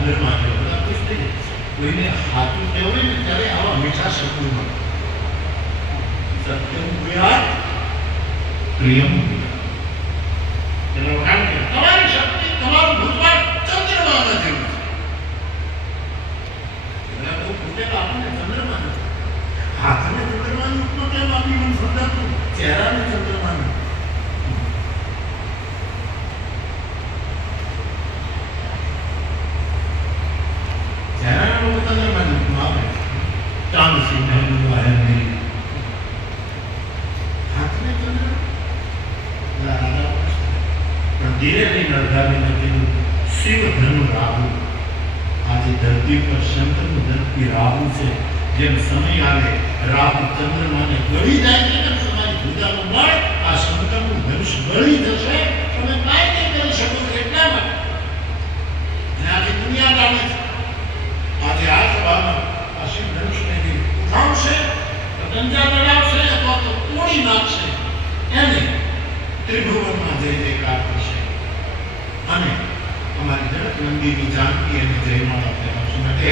આંદોલન આવ્યો હતો કે કોઈને હાથું કહેવાય ને ત્યારે આવા મીઠા શબ્દો મળે સત્યમ ભૂયા પ્રિયમ એનો કારણ કે તમારી શક્તિ તમારું ભૂતકાળ ચંદ્રમાના જેવું છે ભૂતકાળ આપણને ચંદ્રમાના હાથને ચંદ્રમાનું કેમ આપી મને ચાંદ સિંહ है मेरी હાથને ચંદ્ર પેલા રાજા પણ ધીરેથી નરધાવીને કીધું શિવ ધનુ રાહુ આજે ધરતી પર શંકરનું ધરતી રાહુ છે જેમ સમય આવે રાહુ ચંદ્રમાને ગળી જાય છે ને તમારી ભૂજાનું બળ આ ನಮಗೆ ಈ ಜಾತಿಯನ್ನು ಜಯ ಮಾಡುತ್ತೆ ಮತ್ತೆ